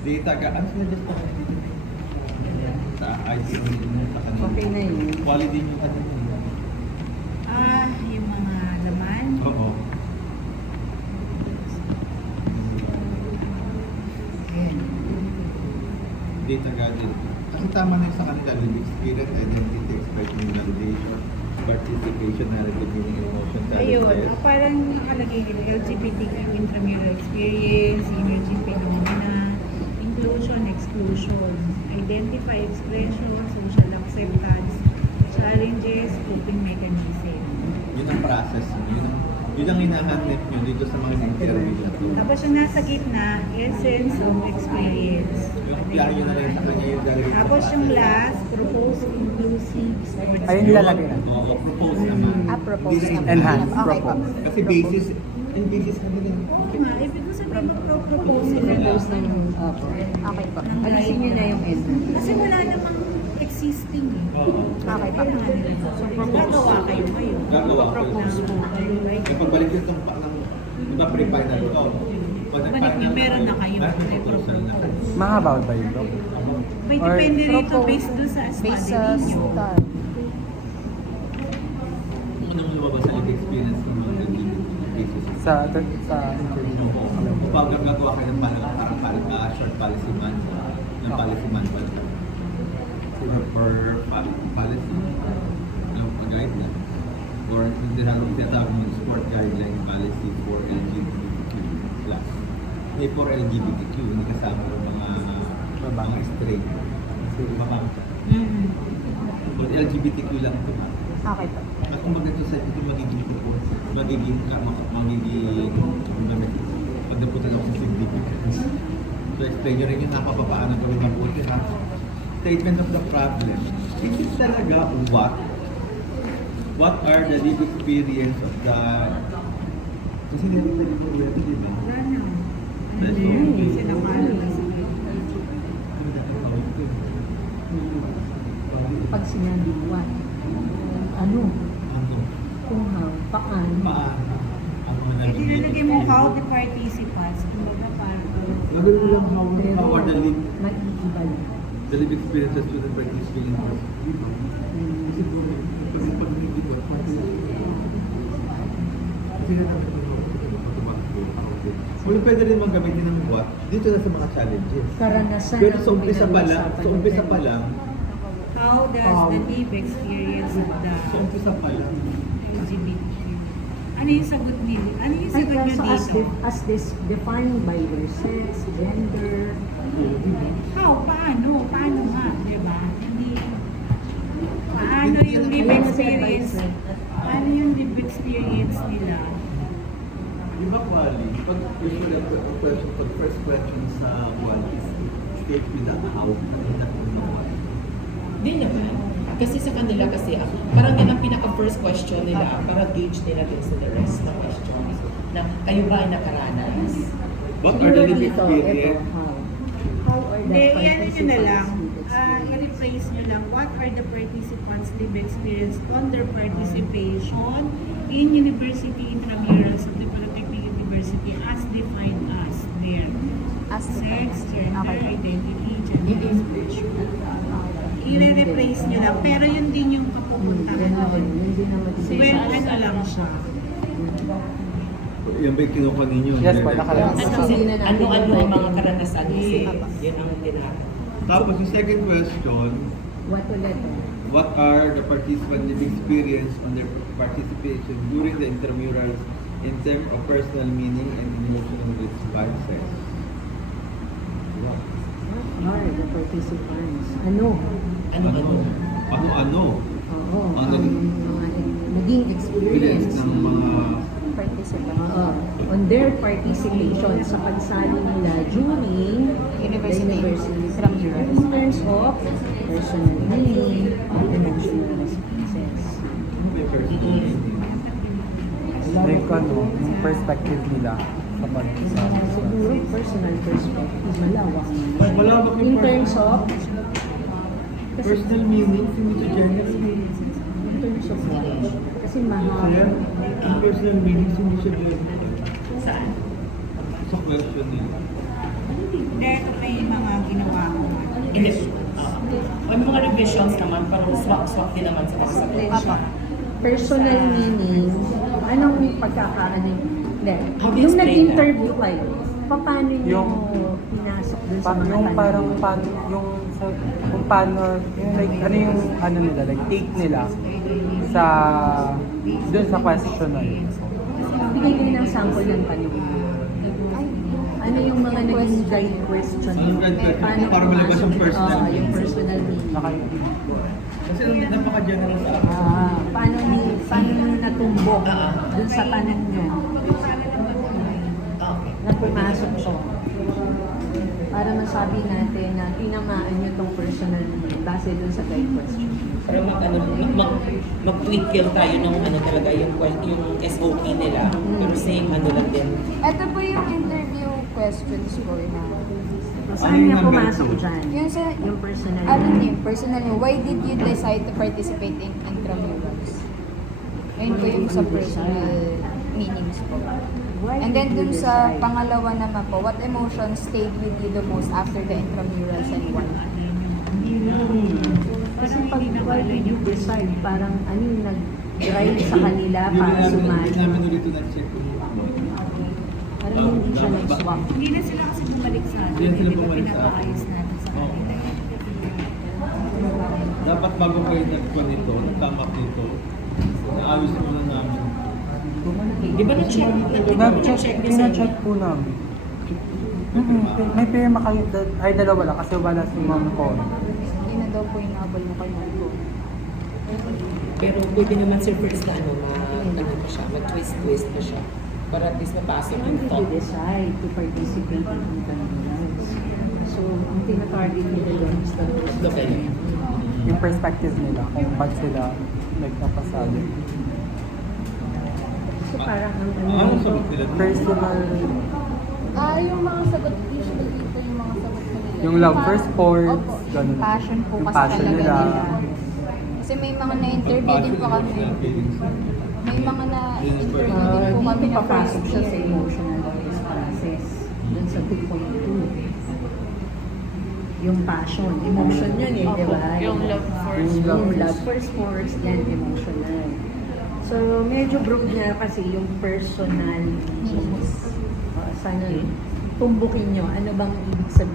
Data ka, ano sila just ako sa ICO sa kanila? Okay na yun. Quality yung kanila. Yung mga laman. Oo. Ayan. Data gathering. Kasi tama na yung sa kanila, lived experience, identity, expression, validation, participation, narrative, meaning, emotion, Ayun, talent, parang nakalagay nila LGBTQ intramural experience, synergy phenomena, inclusion, exclusion, identify, expression, social acceptance, challenges, coping mechanism. yun ang process. Yun ang hinahanap nyo dito sa mga interview na to. Tapos yung nasa gitna, essence of experience. Yung apply nyo na rin sa kanya yung direct. Tapos yung last, propose inclusive sports. Ayun lalagay na. Oo, propose naman. Propose Hindi rin naman. Enhance, Okay po. propose. Kasi basis, yung basis na nila. Oo nga, ibig ko sabihin propose. Propose ng, opo. Okay po. Alisin nyo na yung end. Kasi wala namang existing eh. Oo. Okay po. So, gagawa kayo ngayon. Gagawa kayo. Propose mo kayo. Right? Kapag balik dito ng iba pre-final to, Balik nyo, meron na kayo. May proposal na. Mahaba ba yun, Doc? May Or depende rito propose- based doon sa Based study sa ninyo. study. Unang lumabas sa life experience ng mga cases. Sa interview. Kapag gagawa kayo ng parang short policy manual, ng policy manual per policy, guideline, or tinatawag ng sport guideline policy for LGBTQ plus. May for LGBTQ, hindi kasama ng mga straight. Mhm. For LGBTQ lang ito. Okay po. At kung ito sa ito magiging pagdaputan ako sa significance. So explain nyo rin yung napapapaano ko rin mabuti ha. Statement of the problem. This is talaga what are the lived experience of the kasi nito di ba? Wala na. That's Ano all. yun? Sinakalabas. Pag sinabi what, ano, Ano? kung how, paano, Paano? Ang mga Kasi nalagay mo how the participants. Kumbaga parang Lagay mo lang how are the lived maiiba lang. experiences to the participating person. Kasi pag hindi ko, kasi well, pwede rin mga gamitin ng what dito na sa mga challenges. Karanasan Pero ang sa umpisa pa lang, how does the live experience of the sa umpisa pa lang, LGBTQ? Ano yung sagot nila? Ano yung sagot nyo dito? As this defined by their sex, gender, How? Paano? Paano nga? Diba? Hindi. Paano yung live experience? Paano yung live experience nila? di ba Quali? Pag first question sa Quali is state with the how, Di naman. Kasi sa kanila kasi, parang yan ang pinaka-first question nila para gauge nila din sa the rest na questions. Na kayo ba ay nakaranas? what are the lived ito, experience? how are the Hindi, ano nyo na lang. participants I-rephrase nyo lang. What are the participants' live experience on their participation in university intramurals of the Polytechnic University as defined as their As sex, gender, Okay. identity, gender expression. I-replace nyo lang. Pero yun din yung papupuntahan doon. hindi naman Well, ano lang siya. Yan ba yung kinuha ninyo? Yes po, nakalagay. Ano, Hindi na natin ano ang mga yung- karanasan kasi Yes. yun ang tinatanong. Tapos yung second question, What ulit? what are the participants' lived experience on their participation during the intramurals in terms of personal meaning and emotional responses? What? What are the participants? Ano? Ano-ano? Ano-ano? Oo, Ang ang mga naging Experience experience ng mga Participant. on their participation sa pagsali nila during University. the university Intramurals. in terms of personal meaning, emotional responses. ano ba yung personal meaning? Like ano, yung perspective nila sa pag-isama. Siguro personal perspective, malawak naman. Malawak yung In terms of personal meaning, hindi to general. in terms of what? Kasi Kaya, mahaba. ang personal meaning, hindi siya general. Saan? Sa question nila. Dahil may mga Hindi. May mga revisions naman, pero swak-swak din naman sa mga sagot. Apa. Personal meaning, anong pagkakaano? Hindi. How do you Yung explain nag-interview kayo, paano nyo Yung- pinasok dun sa mga Yung tanong? parang paano, yung sa, kung paano, yung like, ano yung ano nila, like take nila sa, dun sa question na yun. Bigay din ng sample ng tanong. Ano yung mga naging guide question? Yung guide question, Paano para malabas yung pumasok? personal Oo, yung meaning. personal meaning. Saka, Kasi napaka-general sa akin. Paano nyo natumbok dun sa tanong nyo Okay. na pumasok siya? Para masabi natin na tinamaan nyo tong personal meaning base dun sa guide question. Para mag-tweak tayo ng ano talaga yung SOP nila. Pero same ano lang din. Ito po yung interview questions ko na. Saan niya pumasok dyan? Yung sa, Yung personal ano meaning. niyo, personal niyo, why did you decide to participate in intramurals? Ayun po yung sa personal meanings po. Why And then did you dun sa decide? pangalawa naman po, what emotions stayed with you the most after the intramurals and why? Kasi pag why did you decide, parang ano yung nag-drive sa kanila Hindi para namin sumali. ulit ito na-check kung Parang hindi siya nag-swap. Hindi na sila kasi bumalik sa atin. Hindi na sila Hindi ba bumalik sa atin. pinapaayos natin sa Oo. kanila? dapat bago kayo nagpa nito, nagtama nito, naayos muna namin. Di ba na-check? na-check, pina-check po namin. May pirma kayo, ay dalawa lang kasi wala si Ma'am ko. Hindi na daw po yung nabal mo kay Marco. Pero pwede naman sir first na ano, pa siya, mag-twist pa siya. Para at least mapasok How yung did thought. you decide to participate in intramurals? So, ang tinatarget nila yun is the Okay. Yung perspective nila, kung ba't sila nagpapasabi. So, parang ang Ano sagot nila? Personal, Yung mga sagot, usually ito yung mga sagot ko nila. yung love for sports, Opo, ganun. passion po Yung kasi passion talaga nila. nila. Kasi may mga na-interview din po kami. May mga na-interview din po kami na papasok siya sa first year. emotional responses dun sa 2.2. Yung passion, emotion yun eh, di ba? Yung love for Yung love for sports, then emotional. So, medyo broke niya kasi yung personal meanings. Sana tumbukin nyo, ano bang ibig sabihin?